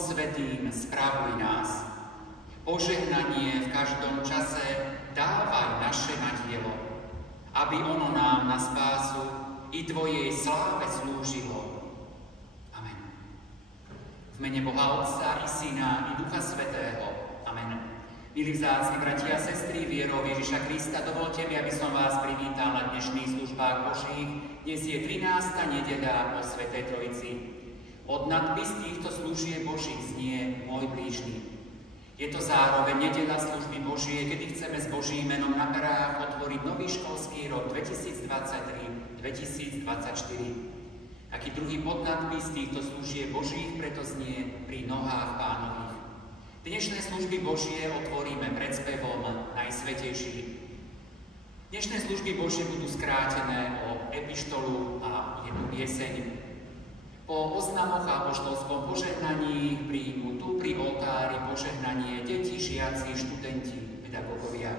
Svätým, spravuj nás. Požehnanie v každom čase dávaj naše na dielo, aby ono nám na spásu i Tvojej sláve slúžilo. Amen. V mene Boha Otca i Syna i Ducha Svätého. Amen. Milí vzácni bratia a sestry, vierou Ježiša Krista, dovolte mi, aby som vás privítal na dnešných službách Božích. Dnes je 13. nedeľa po Svätej Trojici. Od nadpis týchto služieb Božích znie Môj blížny. Je to zároveň nedeľa služby Božie, kedy chceme s Božím menom na perách otvoriť nový školský rok 2023-2024. Aký druhý podnadpis týchto služieb Božích preto znie Pri nohách Pánových. Dnešné služby Božie otvoríme predspevom Najsvätejší. Dnešné služby Božie budú skrátené o epištolu a jednu pieseň. Po oznamoch a apoštolskom požehnaní príjmu tu pri oltári požehnanie deti, žiaci, študenti, pedagógovia.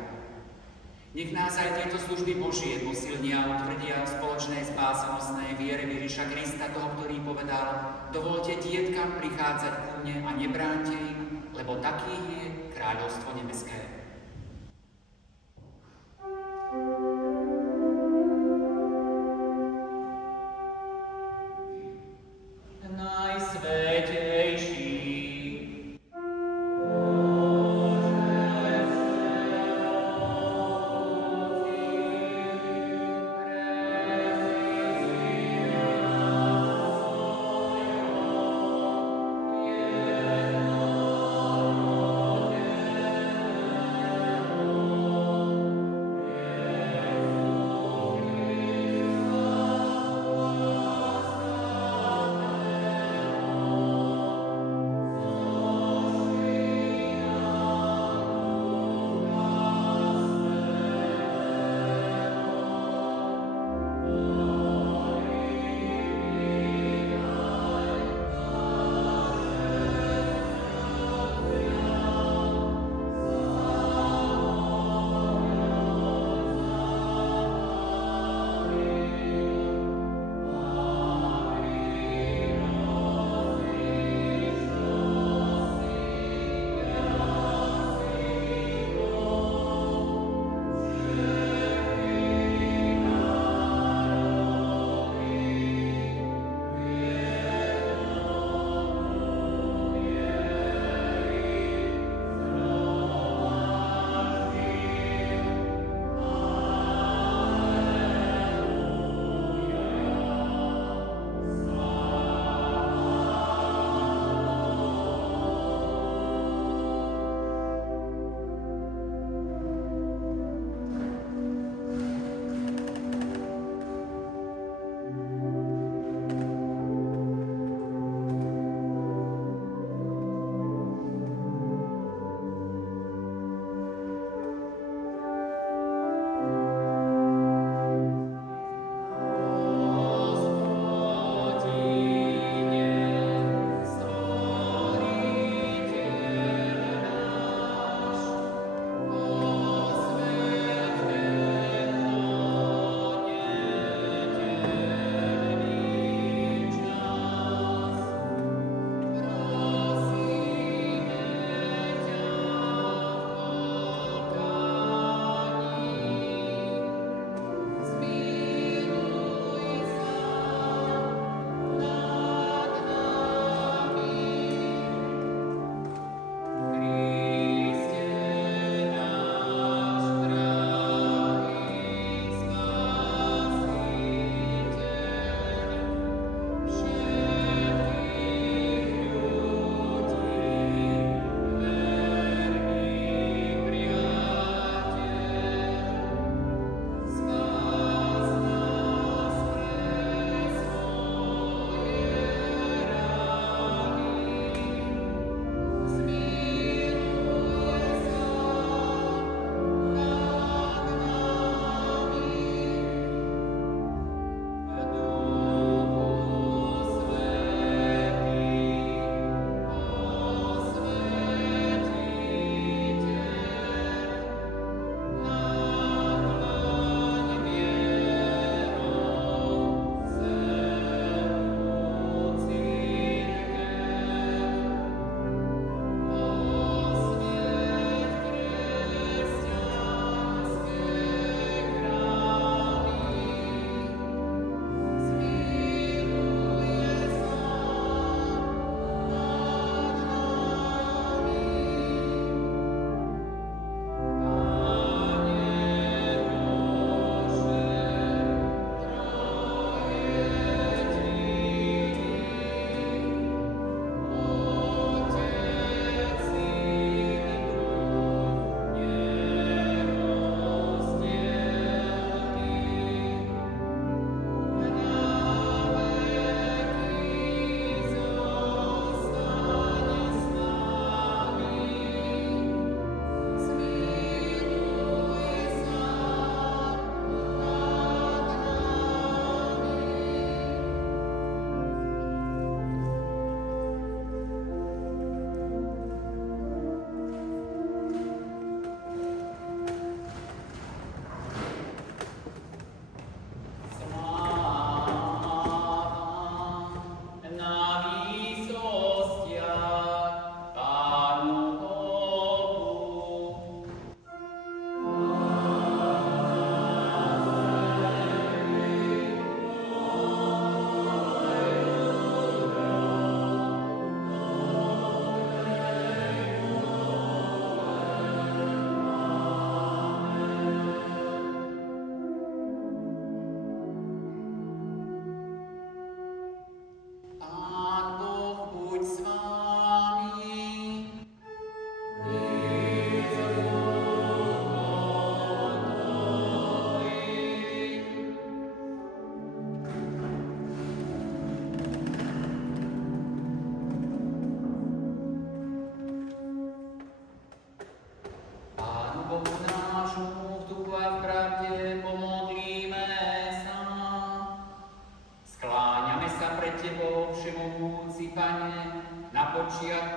Nech nás aj tieto služby Božie posilnia a utvrdia v spoločnej spásonosnej viere Ježiša Krista, toho, ktorý povedal: dovolte dietkam prichádzať ku mne a nebránte im, lebo taký je kráľovstvo nebeské.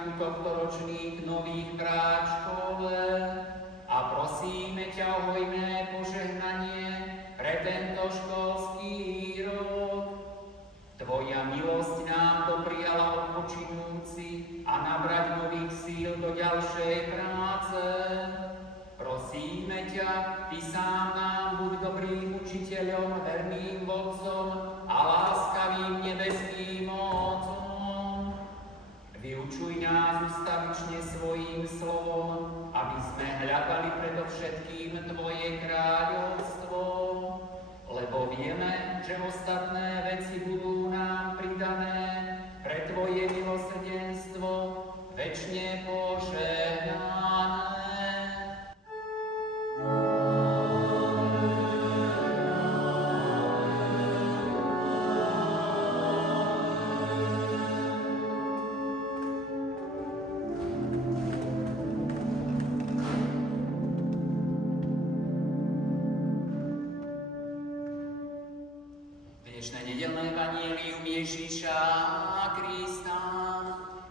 začiatku tohtoročných nových prác v škole a prosíme ťa o hojné požehnanie pre tento školský rok. Tvoja milosť nám dopriala odpočinúci a nabrať nových síl do ďalšej práce. Prosíme ťa, Ty sám nám buď dobrým učiteľom, verným vodcom a láskavým nebeským Otcom. Vyučuj nás ustavične svojím slovom, aby sme hľadali predovšetkým Tvoje kráľovstvo, lebo vieme, že ostatné veci budú nám pridané pre Tvoje milosrdenstvo večne požehnané. Ježíša Krista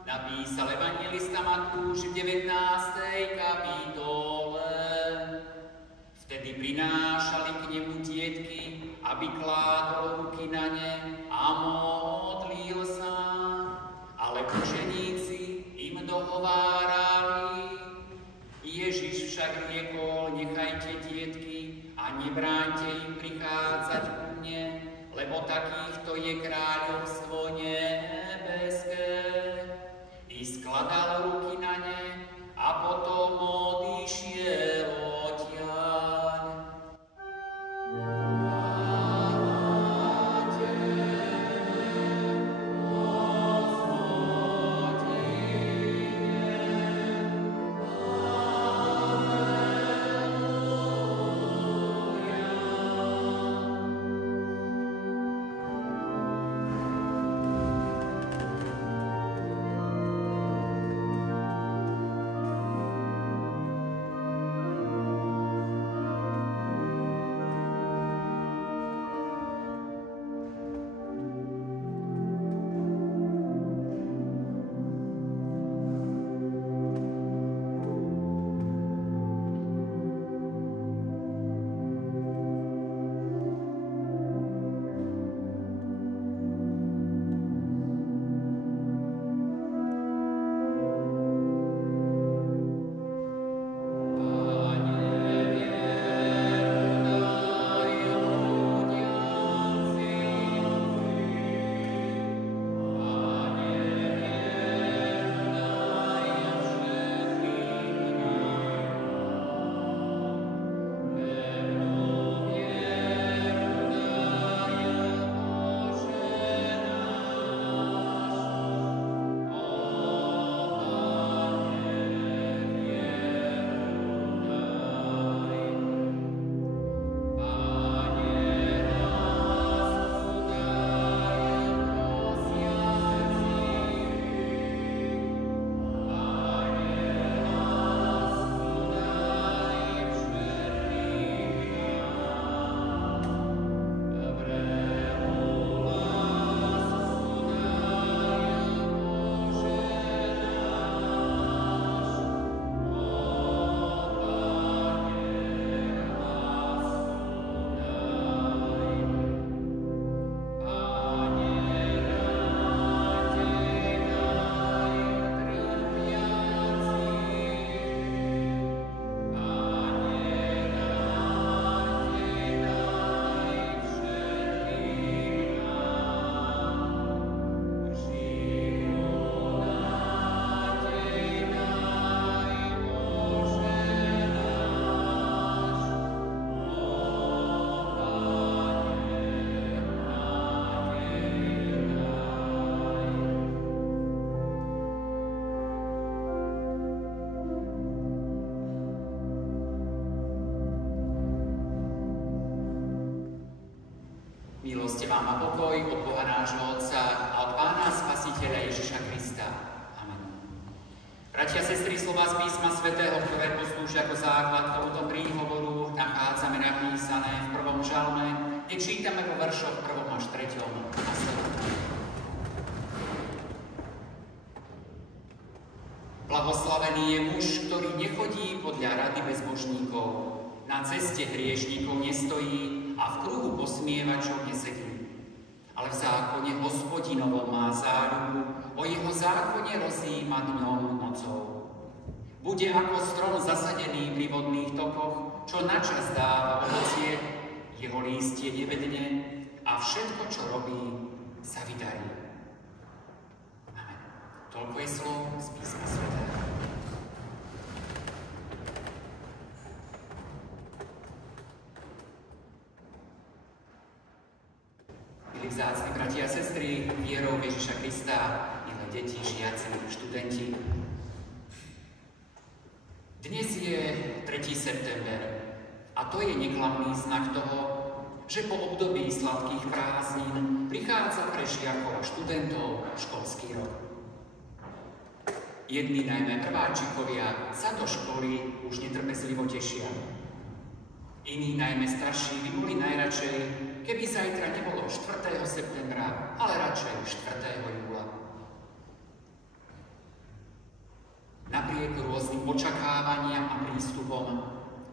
napísal evanjelista Matúš v 19. kapitole. Vtedy prinášali k nemu dietky, aby kládol ruky na ne a modlil sa. Ale učeníci im dohovárali. Ježiš však riekol, nechajte dietky a nebráňte im prichádzať ku mne, lebo takýchto je kráľovstvo nebeské. I skladal ruky na ne a potom odišiel odtiaľ. Milosť vám a pokoj od Boha nášho Otca a od Pána Spasiteľa Ježiša Krista. Amen. Bratia a sestry, slova z písma svätého, ktoré poslúžia ako základ tomuto príhovoru, nachádzame napísané v 1. žalme, kde čítame vo veršoch 1. až 3. a 7. Blahoslavený je muž, ktorý nechodí podľa rady bezbožníkov, na ceste hriešníkov nestojí a v kruhu posmievačov nesedí. Ale v zákone Hospodinovom má záruku, o jeho zákone rozjíma dňom nocou. Bude ako strom zasadený pri vodných tokoch, čo načas dáva ovocie, jeho lístie nevedne a všetko, čo robí, sa vydarí. Amen. Toľko je slov z písma svätého. Milí vzácni bratia a sestry, vierou Ježiša Krista, milé deti, žiaci, študenti. Dnes je 3. september a to je neklamný znak toho, že po období sladkých prázdnin prichádza pre žiakov a študentov školský rok. Jedni, najmä prváčikovia, sa do školy už netrpezlivo tešia. Iní, najmä starší, by boli najradšej, keby zajtra nebolo 4. septembra, ale radšej 4. júla. Napriek rôznym očakávaniam a prístupom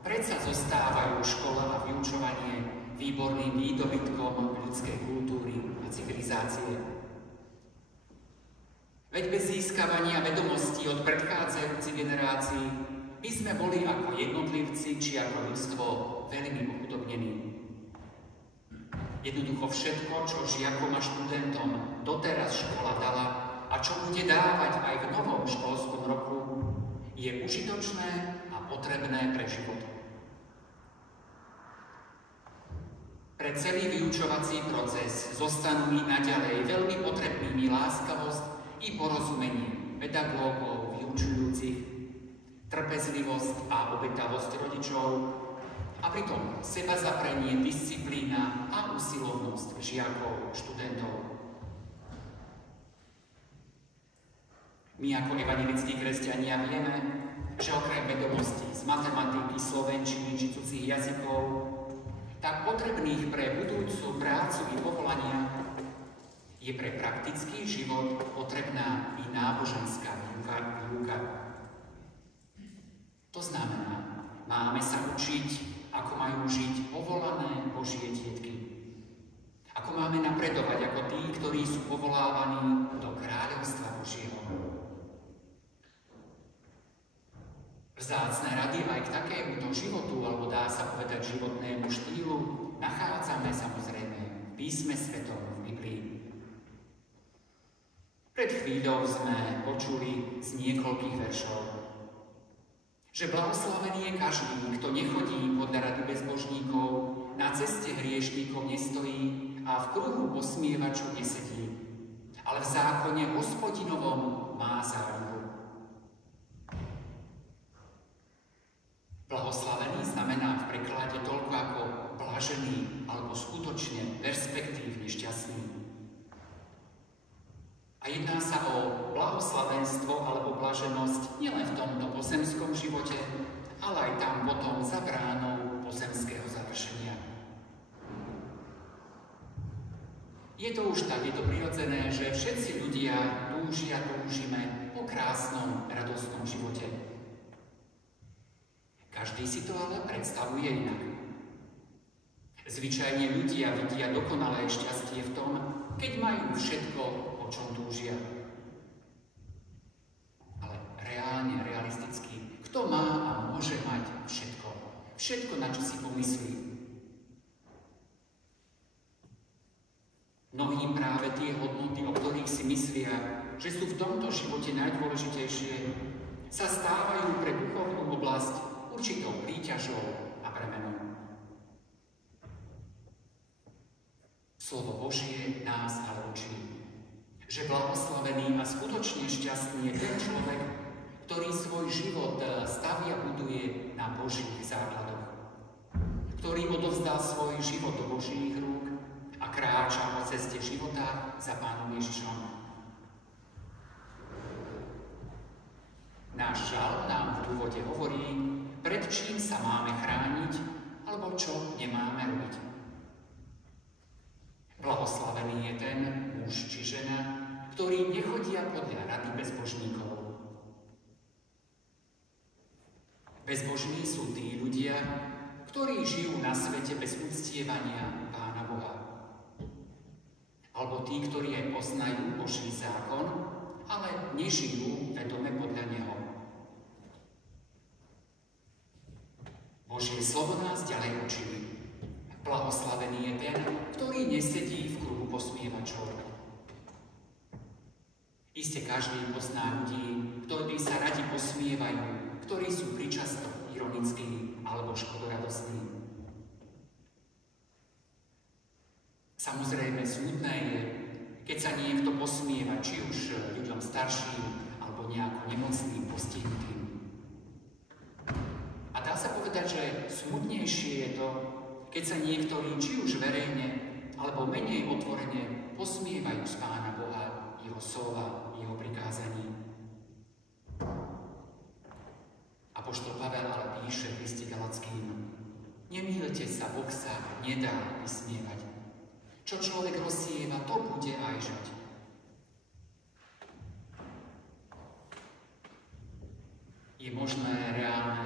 predsa zostávajú škola a vyučovanie výborným výdobytkom ľudskej kultúry a civilizácie. Veď bez získavania vedomostí od predchádzajúcich generácií by sme boli ako jednotlivci či ako ľudstvo veľmi ochudobnení. Jednoducho všetko, čo žiakom a študentom doteraz škola dala a čo bude dávať aj v novom školskom roku, je užitočné a potrebné pre život. Pre celý vyučovací proces zostanú i naďalej veľmi potrebnými láskavosť i porozumenie pedagógov, vyučujúcich, trpezlivosť a obetavosť rodičov a pritom sebazaprenie, disciplína a usilovnosť žiakov, študentov. My ako evanjelickí kresťania vieme, že okrem vedomostí z matematiky, slovenčiny či cudzích jazykov, tak potrebných pre budúcu prácu i povolania, je pre praktický život potrebná i náboženská výuka. To znamená, máme sa učiť, ako majú žiť povolané Božie dietky. Ako máme napredovať ako tí, ktorí sú povolávaní do kráľovstva Božieho. Vzácne rady aj k takémuto životu, alebo dá sa povedať životnému štýlu, nachádzame samozrejme v písme svetom, v Biblii. Pred chvíľou sme počuli z niekoľkých veršov, že blahoslavený je každý, kto nechodí podľa rady bezbožníkov, na ceste hriešníkov nestojí a v kruhu posmievačov nesedí, ale v zákone Hospodinovom má záruku. Blahoslavený znamená v preklade toľko ako blažený alebo skutočne perspektívne šťastný. A jedná sa o blahoslavenstvo alebo blaženosť nielen v tomto pozemskom živote, ale aj tam potom za bránou pozemského završenia. Je to už tak, je to prirodzené, že všetci ľudia túžime po krásnom, radostnom živote. Každý si to ale predstavuje inak. Zvyčajne ľudia vidia dokonalé šťastie v tom, keď majú všetko, o čom túžia. Ale reálne, realisticky, kto má a môže mať všetko? Všetko, na čo si pomyslí. Mnohým práve tie hodnoty, o ktorých si myslia, že sú v tomto živote najdôležitejšie, sa stávajú pre duchovnú oblasť určitou príťažou a bremenom. Slovo Božie nás ale učí, že blahoslavený a skutočne šťastný je ten človek, ktorý svoj život stavia, buduje na Božích základoch, ktorý odovzdal svoj život do Božích rúk a kráča po ceste života za Pánom Ježišom. Náš žalm nám v úvode hovorí, pred čím sa máme chrániť, alebo čo nemáme robiť. Blahoslavený je ten muž či žena, ktorí nechodia podľa rady bezbožníkov. Bezbožní sú tí ľudia, ktorí žijú na svete bez uctievania Pána Boha. Alebo tí, ktorí aj poznajú Boží zákon, ale nežijú vedome podľa neho. Božie slovo nás ďalej učí. Blahoslavený je ten, ktorý nesedí v kruhu posmievačov. Iste každý pozná ľudí, ktorí sa radi posmievajú, ktorí sú pričasto ironickí alebo škodoradostní. Samozrejme, smutné je, keď sa niekto posmieva, či už ľuďom starším alebo nejako nemocným, postihnutým. A dá sa povedať, že smutnejšie je to, keď sa niektorí, či už verejne alebo menej otvorene posmievajú z Pána Boha, jeho slova, jeho prikázaní. Apoštol Pavel ale píše v liste Galackým: nemýlte sa, Boh sa nedá vysmievať. Čo človek rozsieva, to bude aj žať. Je možné, reálne,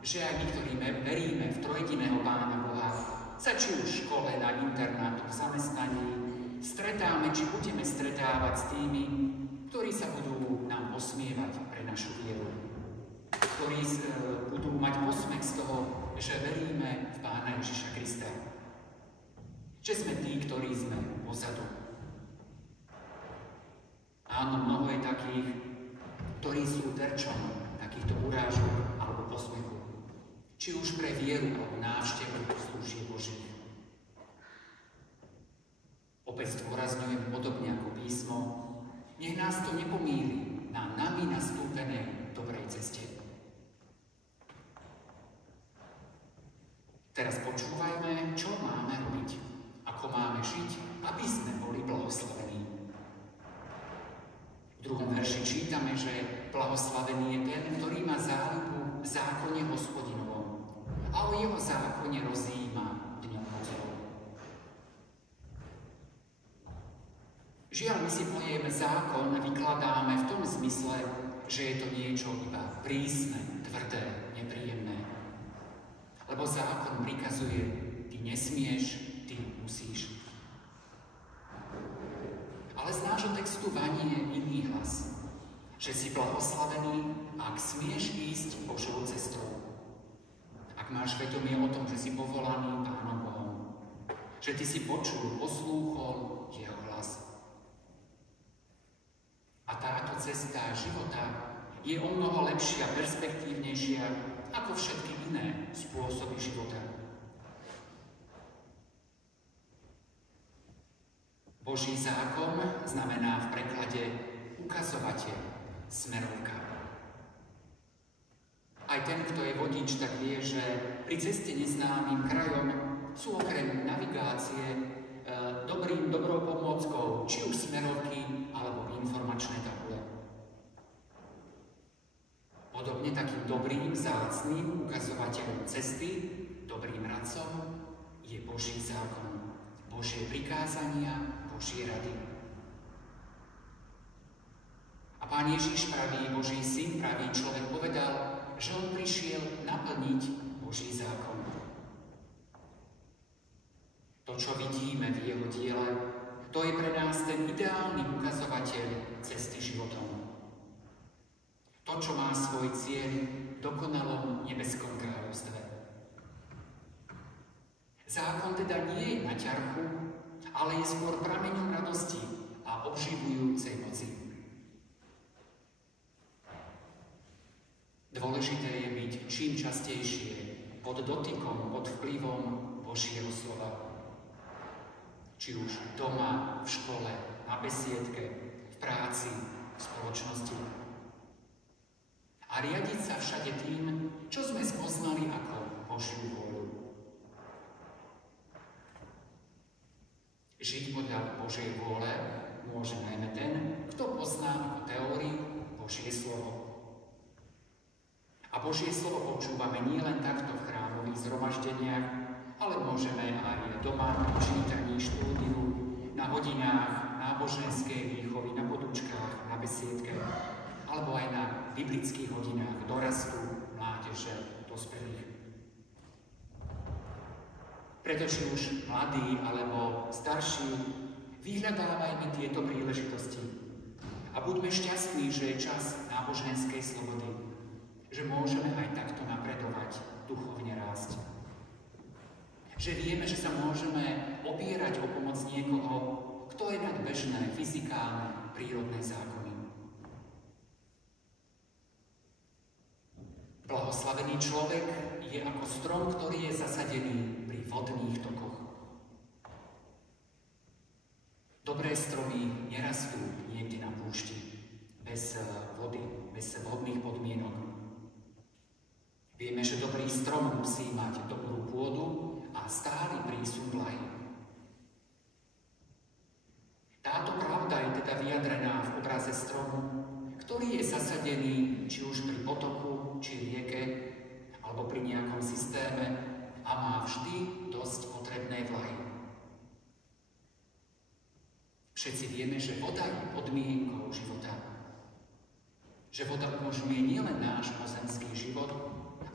že aj my, ktorí veríme v trojjediného Pána Boha, sa či už v škole, na internátu, v zamestnaní, stretáme, či budeme stretávať s tými, ktorí sa budú nám posmievať pre našu vieru. Ktorí budú mať posmech z toho, že veríme v Pána Ježiša Krista. Že sme tí, ktorí sme pozadu. Áno, mnoho je takých, ktorí sú terčom takýchto urážok alebo posmechu. Či už pre vieru alebo návštevu služieb Božích. Opäť zdôrazňujem podobne ako písmo, nech nás to nepomýli na nami nastúpenej dobrej ceste. Teraz počúvajme, čo máme robiť, ako máme žiť, aby sme boli blahoslavení. V 2. verši čítame, že blahoslavený je ten, ktorý má záľubu v zákone Hospodinovom a o jeho zákone rozjíma dňom nocou. Žiaľ, my si pojem zákon vykladáme v tom zmysle, že je to niečo iba prísne, tvrdé, nepríjemné. Lebo zákon prikazuje, ty nesmieš, ty musíš. Ale z nášho textu vanie iný hlas, že si blahoslavený, ak smieš ísť Božou cestou. Ak máš vedomie o tom, že si povolaný Pánom Bohom, že ty si počul, poslúchol jeho hlas. A táto cesta života je o mnoho lepšia, perspektívnejšia ako všetky iné spôsoby života. Boží zákon znamená v preklade ukazovateľ, smerovka. Aj ten, kto je vodič, tak vie, že pri ceste neznámym krajom sú okrem navigácie dobrou pomôckou, či už smerovky alebo informačné tabule. Podobne takým dobrým, vzácnym ukazovateľom cesty, dobrým radcom je Boží zákon, Božie prikázania, Božie rady. A Pán Ježiš pravý, Boží syn pravý, človek povedal, že on prišiel naplniť Boží zákon. To, čo vidíme v jeho diele, to je pre nás ten ideálny ukazovateľ cesty životom. To, čo má svoj cieľ v dokonalom nebeskom kráľovstve. Zákon teda nie je na ťarchu, ale je skôr prameňom radosti a obživujúcej moci. Dôležité je byť čím častejšie pod dotykom, pod vplyvom Božieho slova. Či už doma, v škole, na besiedke, v práci, v spoločnosti. A riadiť sa všade tým, čo sme spoznali ako Božiu vôľu. Žiť podľa Božej vôle môže najmä ten, kto pozná ako teóriu Božie slovo. A Božie slovo počúvame nielen takto v chrámových zhromaždeniach, ale môžeme aj doma na čítaní, štúdiu, na hodinách náboženskej výchovy, na podučkách, na besiedke, alebo aj na biblických hodinách dorastu mládeže. mládeže, dospelých. Preto či už mladí alebo starší, vyhľadávajme tieto príležitosti a buďme šťastní, že je čas náboženskej slobody, že môžeme aj takto napredovať, duchovne rásť. Že vieme, že sa môžeme opierať o pomoc niekoho, kto je nad bežné, fyzikálne, prírodné zákony. Blahoslavený človek je ako strom, ktorý je zasadený pri vodných tokoch. Dobré stromy nerastú niekde na púšti, bez vody, bez vodných podmienok. Vieme, že dobrý strom musí mať dobrú pôdu a stály prísun vlahy. Táto pravda je teda vyjadrená v obraze stromu, ktorý je zasadený či už pri potoku, či rieke, alebo pri nejakom systéme a má vždy dosť potrebnej vlahy. Všetci vieme, že voda je podmienkou života. Že voda umožňuje nielen náš pozemský život,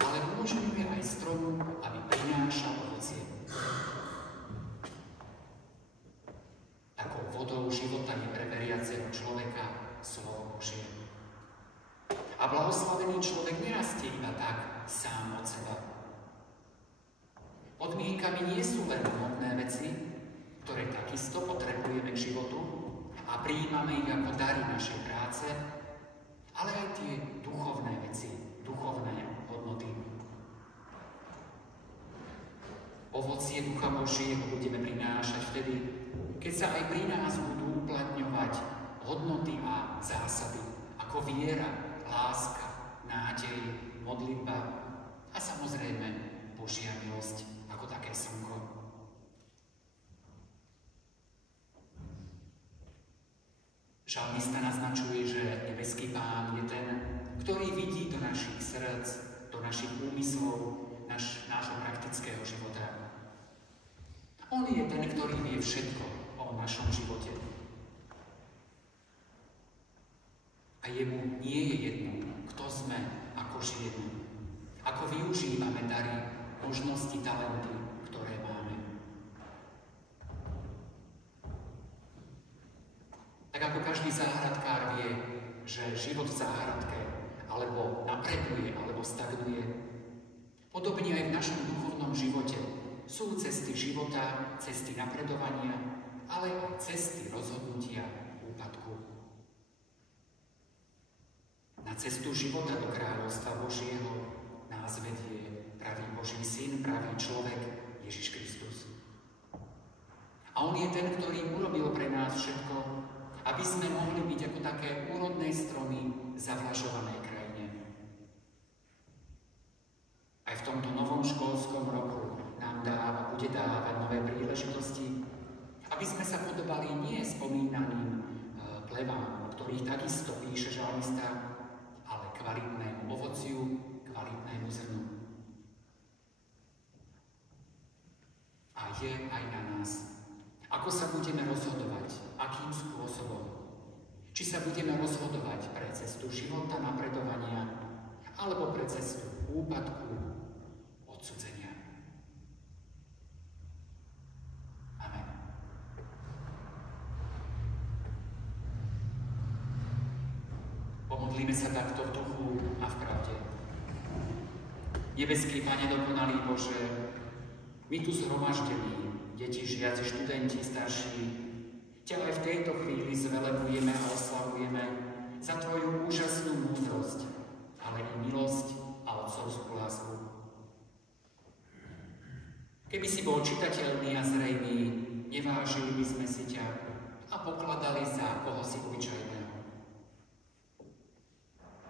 ale umožňuje aj stromu, aby prinášal ovocie. Takou vodou života je pre veriaceho človeka slovo Božie. A blahoslavený človek nerastie iba tak sám od seba. Podmienkami nie sú len hmotné veci, ktoré takisto potrebujeme k životu a prijímame ich ako dary našej práce, ale aj tie duchovné veci, duchovné hodnoty. Ovocie Ducha Božieho budeme prinášať vtedy, keď sa aj pri nás budú uplatňovať hodnoty a zásady, ako viera, láska, nádej, modlitba a samozrejme Božia milosť, ako také slnko. Žalmista naznačuje, že nebeský Pán je ten, ktorý vidí do našich srdc, do našich úmyslov, nášho praktického života. On je ten, ktorý vie všetko o našom živote. A jemu nie je jedno, kto sme, ako žijeme, ako využívame dary, možnosti, talenty, ktoré máme. Tak ako každý záhradkár vie, že život v záhradke alebo napreduje, alebo stagnuje, podobne aj v našom duchovnom živote sú cesty života, cesty napredovania, ale aj cesty rozhodnutia úpadku. Na cestu života do kráľovstva Božieho nás vedie pravý Boží syn, pravý človek Ježiš Kristus. A on je ten, ktorý urobil pre nás všetko, aby sme mohli byť ako také úrodné stromy zavlažovanej krajine. Aj v tomto novom školskom roku nám bude dávať nové príležitosti, aby sme sa podobali nie spomínaným plevám, o ktorých takisto píše žalmista, ale kvalitnému ovociu, kvalitnému zrnu. A je aj na nás, ako sa budeme rozhodovať, akým spôsobom. Či sa budeme rozhodovať pre cestu života, napredovania, alebo pre cestu úpadku, odsudzenia. Amen. Pomodlíme sa takto v duchu a v pravde. Nebeský Pane, dokonalý Bože, my tu zhromaždení, deti, žiaci, študenti, starší, ťa aj v tejto chvíli zvelebujeme a oslavujeme za Tvoju úžasnú múdrosť, ale i milosť a otcovskú lásku. Keby si bol čitateľný a zrejmý, nevážili by sme si ťa a pokladali za koho si obyčajného.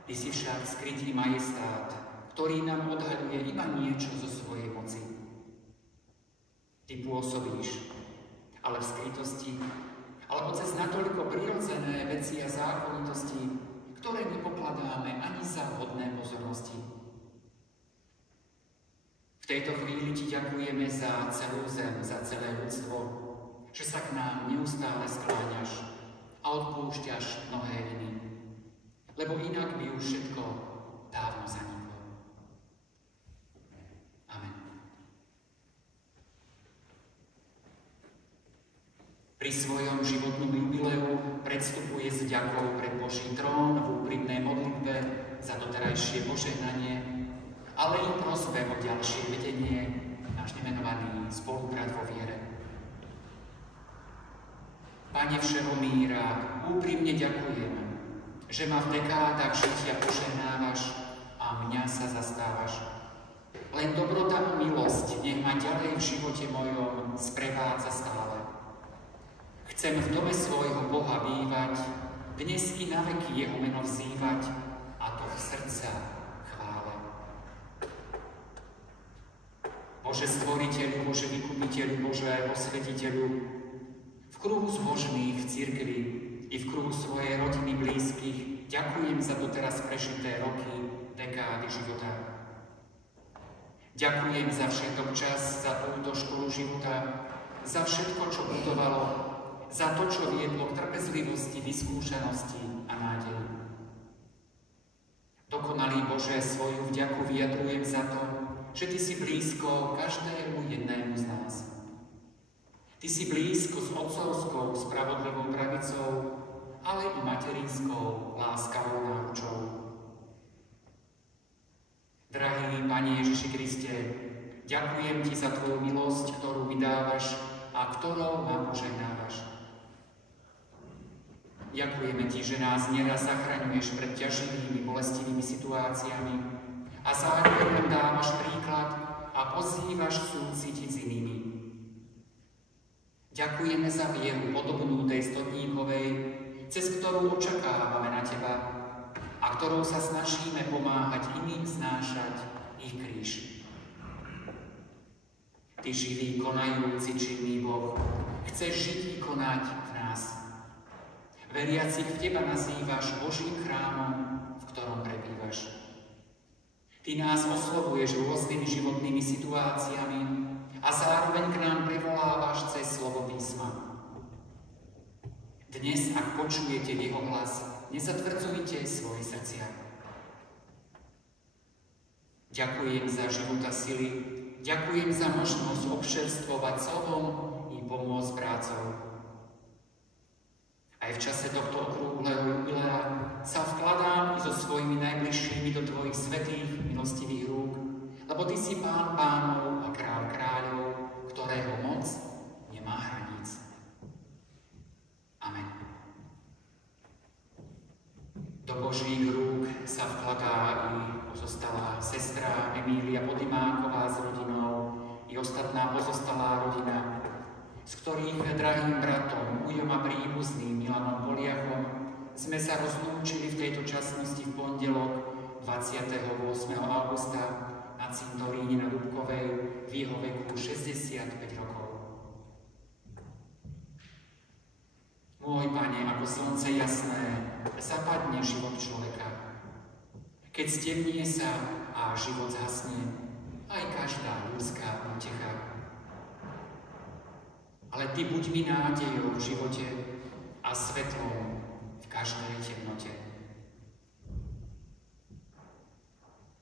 Ty si však skrytý majestát, ktorý nám odhaľuje iba niečo zo svojej moci. Ty pôsobíš, ale v skrytosti, alebo cez natoľko prirodzené veci a zákonitosti, ktoré nepokladáme ani za hodné pozornosti. V tejto chvíli Ti ďakujeme za celú zem, za celé ľudstvo, že sa k nám neustále skláňaš a odpúšťaš mnohé viny, lebo inak by už všetko dávno zaniklo. Pri svojom životnom jubileu predstupuje s vďakou pred Boží trón v úprimnej modlitbe za doterajšie požehnanie, ale i prosbe o ďalšie vedenie, náš nemenovaný spolubrat vo viere. Pane všeho míra, úprimne ďakujem, že ma v dekádach žitia požehnávaš a mňa sa zastávaš. Len dobrota a milosť nech ma ďalej v živote mojom sprevádza stále. Chcem v dome svojho Boha bývať, dnes i na veky jeho meno vzývať, a to v srdca chvále. Bože stvoriteľu, Bože vykupiteľu, Bože osvetiteľu, v kruhu zbožných v cirkvi i v kruhu svojej rodiny blízkych ďakujem za doteraz prežité roky, dekády života. Ďakujem za všetok čas, za túto školu života, za všetko, čo budovalo, za to, čo viedlo k trpezlivosti, vyskúšanosti a nádeji. Dokonalý Bože, svoju vďaku vyjadrujem za to, že Ty si blízko každému jednému z nás. Ty si blízko s otcovskou spravodlivou pravicou, ale i materinskou láskavou náručou. Drahý Pane Ježiši Kriste, ďakujem Ti za Tvoju milosť, ktorú mi dávaš a ktorou ma požehnávaš. Ďakujeme Ti, že nás nieraz zachraňuješ pred ťaživými, bolestivými situáciami a zároveň nám dávaš príklad a pozývaš súcitiť s inými. Ďakujeme za vieru podobnú tej stotníkovej, cez ktorú očakávame na Teba a ktorou sa snažíme pomáhať iným znášať ich kríž. Ty živý, konajúci, činný Boh, chceš žiť i konať v nás. Veriacich v Teba nazývaš Božím chrámom, v ktorom prebývaš. Ty nás oslovuješ rôznymi životnými situáciami a zároveň k nám privolávaš cez slovo písma. Dnes, ak počujete jeho hlas, nezatvrdzujte svoje srdcia. Ďakujem za život a sily, ďakujem za možnosť občerstvovať slovom i pomôcť prácou. Aj v čase tohto okrúhleho jubilea sa vkladám i so svojimi najbližšími do Tvojich svätých, milostivých rúk, lebo Ty si Pán pánov a kráľ kráľov, ktorého moc nemá hraníc. Amen. Do Božích rúk sa vkladá i pozostalá sestra Emília Podimáková s rodinou i ostatná pozostalá rodina, s ktorých drahým bratom, ujom a príbuzným Milanom Poliachom sme sa rozlúčili v tejto časnosti v pondelok 28. augusta na cintoríne na Dubkovej v jeho veku 65 rokov. Môj Pane, ako slnce jasné, zapadne život človeka. Keď stemnie sa a život zhasne, aj každá ľudská útecha. Ale Ty buď mi nádejou v živote a svetlom v každej temnote.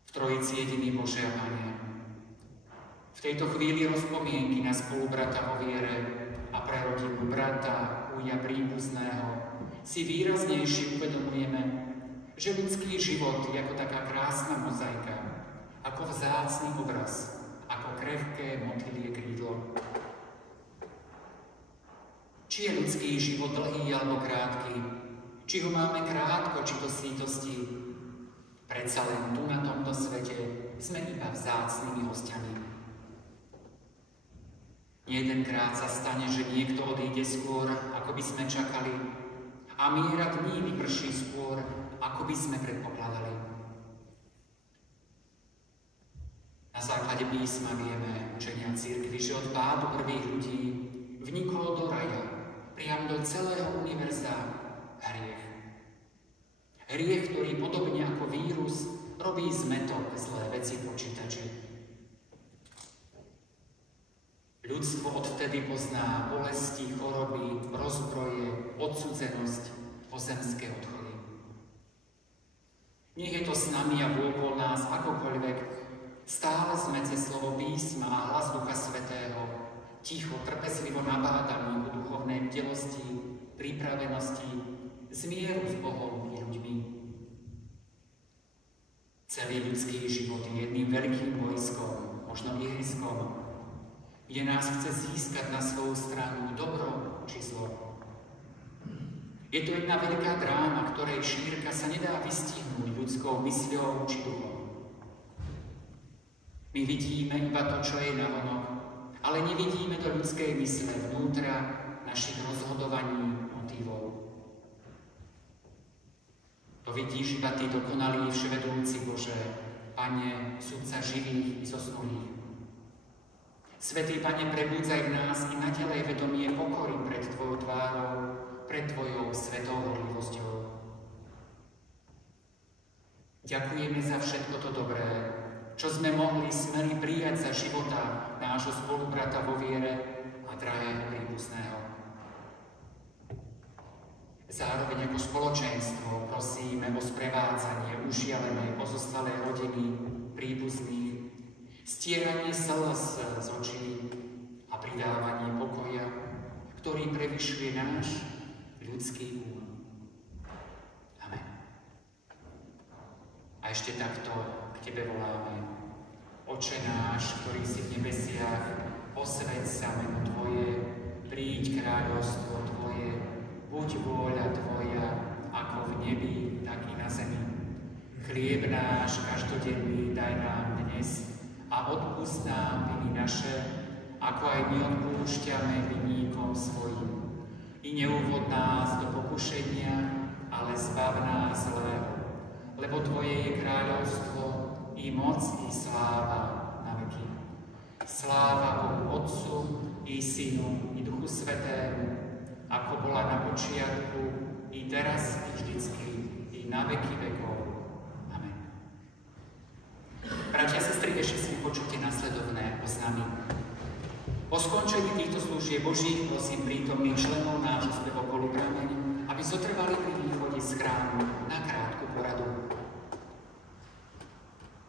V Trojici jediný Bože a Pane, v tejto chvíli rozpomienky na spolubrata vo viere a pre rodinu brata, uja príbuzného si výraznejšie uvedomujeme, že ľudský život je ako taká krásna mozaika, ako vzácny obraz, ako krehké motýlie krídlo. Či je ľudský život dlhý alebo krátky, či ho máme krátko, či to sítosti, predsa len tu na tomto svete sme iba vzácnymi hostiami. Jedenkrát sa stane, že niekto odíde skôr, ako by sme čakali, a miera dní vyprší skôr, ako by sme predpokladali. Na základe písma vieme, učenia cirkvi, že od pádu prvých ľudí vnikol do raja, priam do celého univerza hriech. Hriech, ktorý podobne ako vírus robí zmetok zlé veci počítače. Ľudstvo odvtedy pozná bolesti, choroby, rozbroje, odsudzenosť, pozemské odchody. Nech je to s nami a vôkol nás akokoľvek, stále sme cez slovo písma a hlas Ducha Svätého ticho, trpezlivo nabádaní ku duchovnej bdelosti, pripravenosti, zmieru s Bohom i ľuďmi. Celý ľudský život je jedným veľkým bojskom, možno ihriskom, kde nás chce získať na svoju stranu dobro či zlo. Je to jedna veľká dráma, ktorej šírka sa nedá vystihnúť ľudskou mysľou či duchom. My vidíme iba to, čo je navonok, ale nevidíme do ľudskej mysle vnútra našich rozhodovaní, motivov. To vidíš iba Ty, dokonalý vševedúci Bože, Pane, sudca živých i zosnulých. Svätý Pane, prebudzaj v nás i naďalej vedomie pokory pred Tvojou tvárou, pred Tvojou svetou horlivosťou. Ďakujeme za všetko to dobré, čo sme mohli smeli prijať za života nášho spolubrata vo viere a drahého príbuzného. Zároveň ako spoločenstvo prosíme o sprevádzanie ušialenej pozostalej rodiny, príbuzných, stieranie slz z očí a pridávanie pokoja, ktorý prevyšuje náš ľudský úm. Amen. A ešte takto k Tebe voláme. Oče náš, ktorý si v nebesiach, posväť sa meno Tvoje, príď kráľovstvo Tvoje, buď vôľa Tvoja, ako v nebi, tak i na zemi. Chlieb náš každodenný daj nám dnes a odpusť nám viny naše, ako aj my odpúšťame vinníkom svojim. I neuvod nás do pokušenia, ale zbav nás zlého, lebo Tvoje je kráľovstvo, i moc, i sláva na veky. Sláva Bohu Otcu, i Synu, i Duchu Svätému, ako bola na počiatku, i teraz, i vždycky, i na veky vekov. Amen. Bratia a sestry, ešte si vypočujte nasledovné oznámy. Po skončení týchto služieb Božích prosím prítomných členov nášho spevokolu Prameň, aby zotrvali pri východe z chrámu na krátku poradu.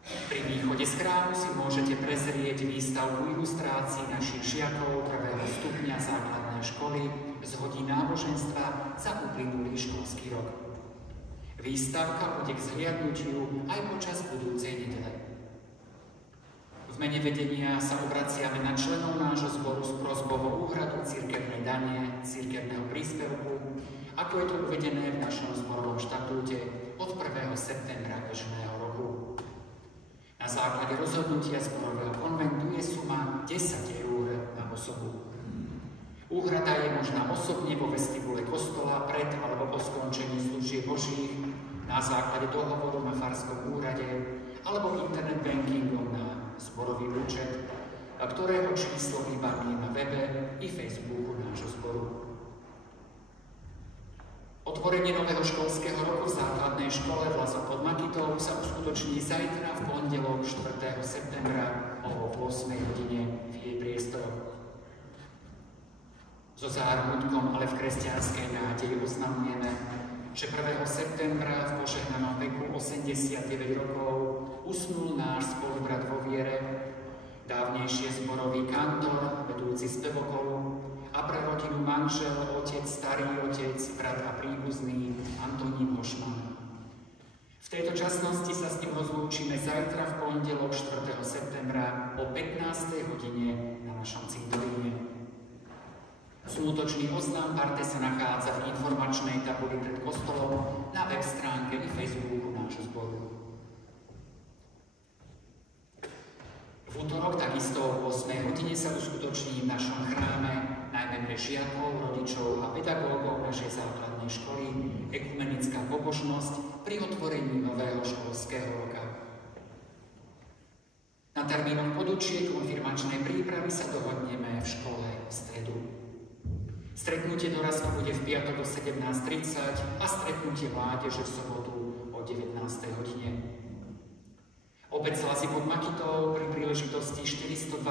Pri východe z chrámu si môžete prezrieť výstavku ilustrácií našich žiakov prvého stupňa základnej školy z hodín náboženstva za uplynulý školský rok. Výstavka bude k zhliadnutiu aj počas budúcej nedele. V mene vedenia sa obraciame na členov nášho zboru s prosbou o úhradu cirkevnej dane, cirkevného príspevku, ako je to uvedené v našom zborovom štatúte od 1. septembra bežného roku. Na základe rozhodnutia zborového konventu je suma 10 eur na osobu. Úhrada je možná osobne vo vestibule kostola pred alebo po skončení služieb Božích, na základe dohovoru na farskom úrade alebo internet bankingom na zborový účet, ktorého číslo IBAN je na webe i Facebooku nášho zboru. Otvorenie nového školského roku v základnej škole Vlazo pod Makitou sa uskutoční zajtra v pondelok 4. septembra o 8. hodine v jej priestoroch. So zármutkom, ale v kresťanskej nádeji oznamujeme, že 1. septembra v požehnanom veku 89 rokov usnul náš spolubrat vo viere, dávnejšie zborový kantor, vedúci spevokolu a pre rodinu manžel, otec, starý otec, brat a príbuzný Antonín Hošman. V tejto časnosti sa s ním rozlúčime zajtra v pondelok 4. septembra o 15. hodine na našom cintoríne. Smutočný oznám parte sa nachádza v informačnej tabuli pred kostolom na web stránke i Facebooku nášho zboru. V útorok takisto o 8. hodine sa uskutoční v našom chráme, najmä pre žiakov, rodičov a pedagógov našej základnej školy, ekumenická pobožnosť pri otvorení nového školského roka. Na termínoch podučiek konfirmačnej prípravy sa dohodneme v škole v stredu. Stretnutie dorazku bude v piatok o 17:30 a stretnutie mládeže v sobotu o 19. hodine. Obec Lazy pod Makitou pri príležitosti 425.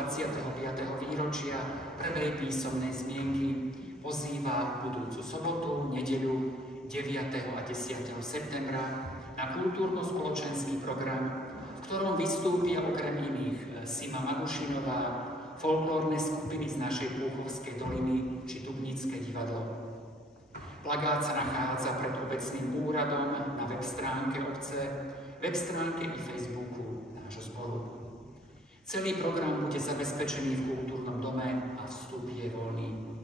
výročia prvej písomnej zmienky pozýva budúcu sobotu, nedeľu 9. a 10. septembra na kultúrno-spoločenský program, v ktorom vystúpia okrem iných Sima Magušinová, folklórne skupiny z našej Púchovskej doliny či Dubnické divadlo. Plagát sa nachádza pred obecným úradom na web stránke obce, web stránke i Facebooku nášho zboru. Celý program bude zabezpečený v kultúrnom dome a vstup je voľný.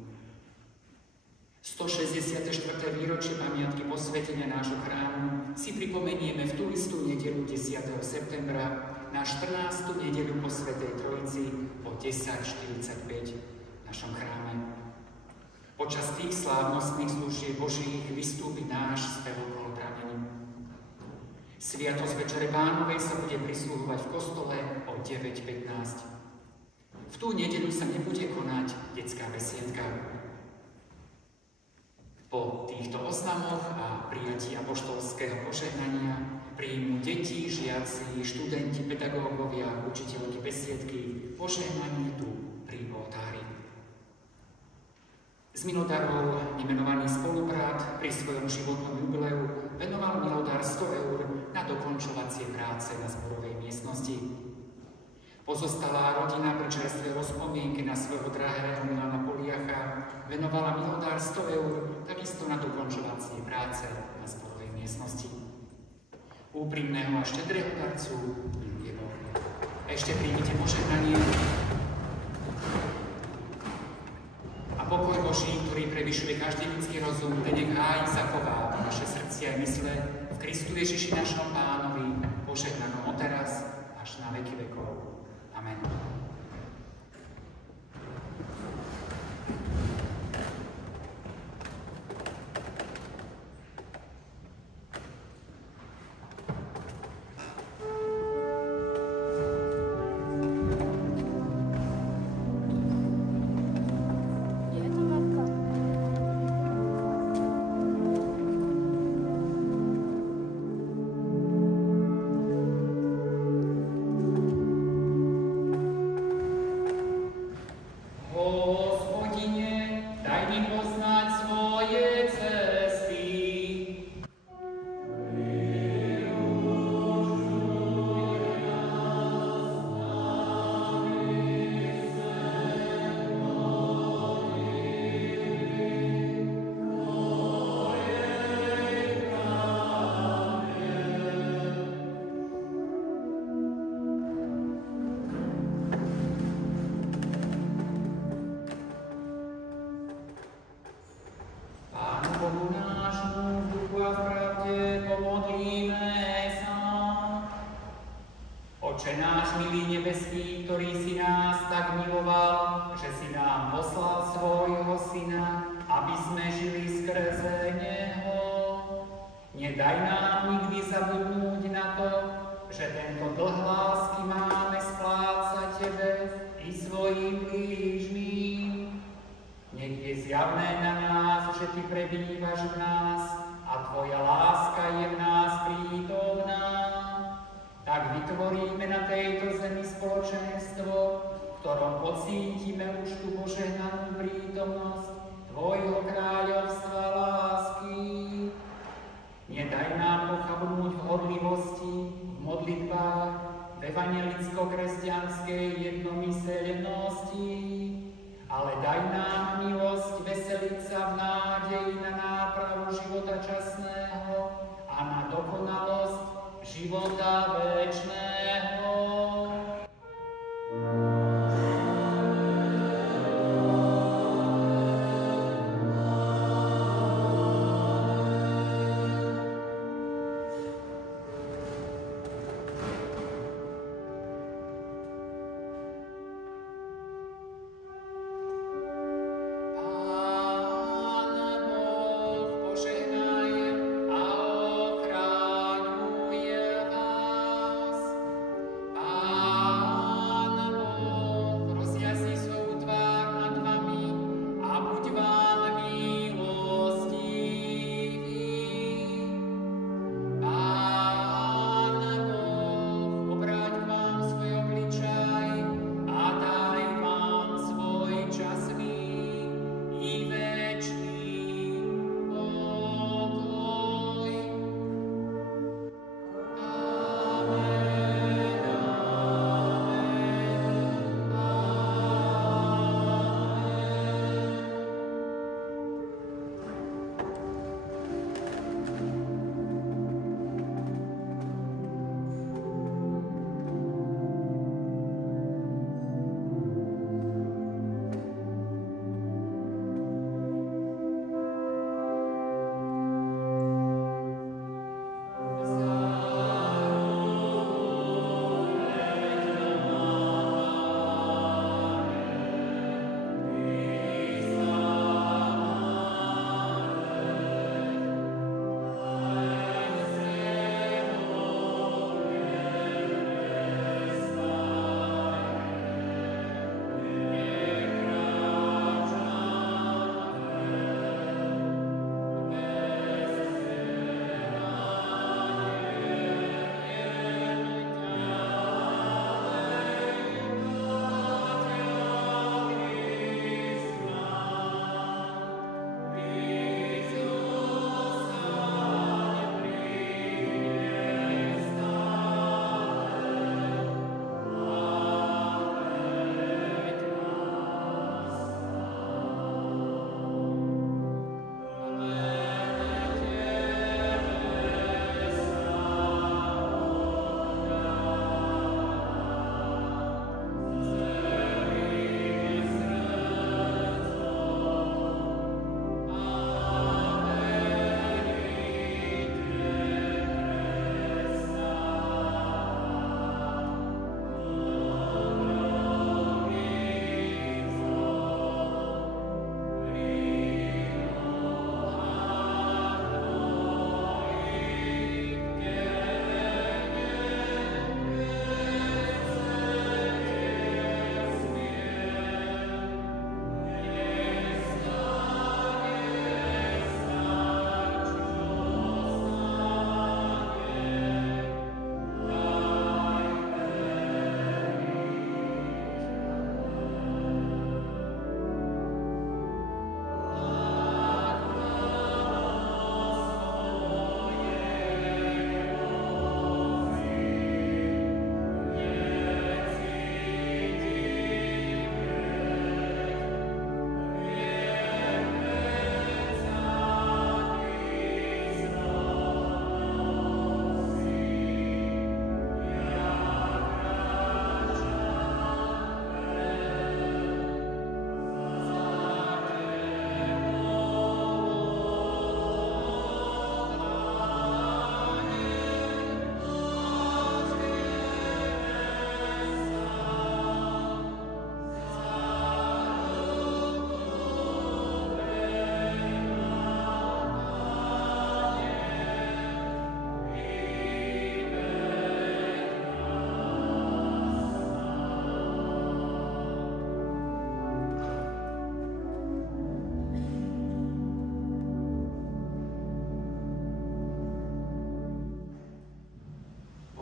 164. výročie pamiatky posvetenia nášho chrámu si pripomenieme v tú istú nedeľu 10. septembra na 14. nedeľu po Svätej Trojici o 10:45 v našom chráme. Počas tých slávnostných služieb Božích vystúpi náš spev okolo pramení. Sviatosť Večere Pánovej sa bude prisluhovať v kostole o 9:15. V tú nedeľu sa nebude konať detská besiedka. Po týchto oznamoch a prijatí apoštolského požehnania príjmu deti, žiaci, študenti, pedagógovia, učiteľky besiedky požehnanie tu pri oltári. Z Milodárov nemenovaný spolubrat pri svojom životnom jubileu venoval Milodár 100 eur na dokončovacie práce na zborovej miestnosti. Pozostalá rodina pri čerstvej rozpomienke na svojho drahého Milana Poliacha venovala Milodár 100 eur takisto na dokončovacie práce na zborovej miestnosti. Úprimného a štedrého darcu miluje Boh. Ešte príjmite požehnanie a pokoj Boží, ktorý prevyšuje každý ľudský rozum, ten nech hájí zachová naše srdcia a mysle v Kristu Ježiši našom Pánovi, požehnanom odteraz až na veky vekov. Amen. Oče náš milý nebeský, ktorý si nás tak miloval, že si nám poslal svojho Syna, aby sme žili skrze Neho. Nedaj nám nikdy zabudnúť na to, že tento dlh lásky máme splácať Tebe i svojim blížnym. Nech je zjavné na nás, že Ty prebývaš v nás a Tvoja láska je v nás prítomná. Tak vytvoríme na tejto zemi spoločenstvo, v ktorom pocítime už tú požehnanú prítomnosť Tvojho kráľovstva lásky. Nedaj nám pochabnúť v horlivosti, v modlitbách, v evanjelicko-kresťanskej jednomyseľnosti, ale daj nám milosť veseliť sa v nádeji na nápravu života časného a na dokonalosť života večného.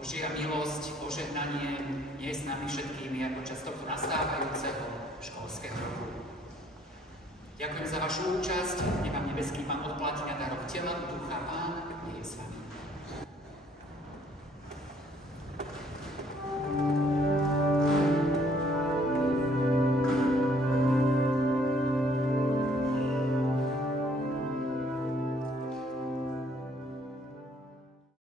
Božia milosť, požehnanie nie je s nami všetkými ako čas tohto nastávajúceho školského roku. Ďakujem za vašu účasť, nech vám nebeský Pán odplatí na darok tela, ducha, Pán je s vami.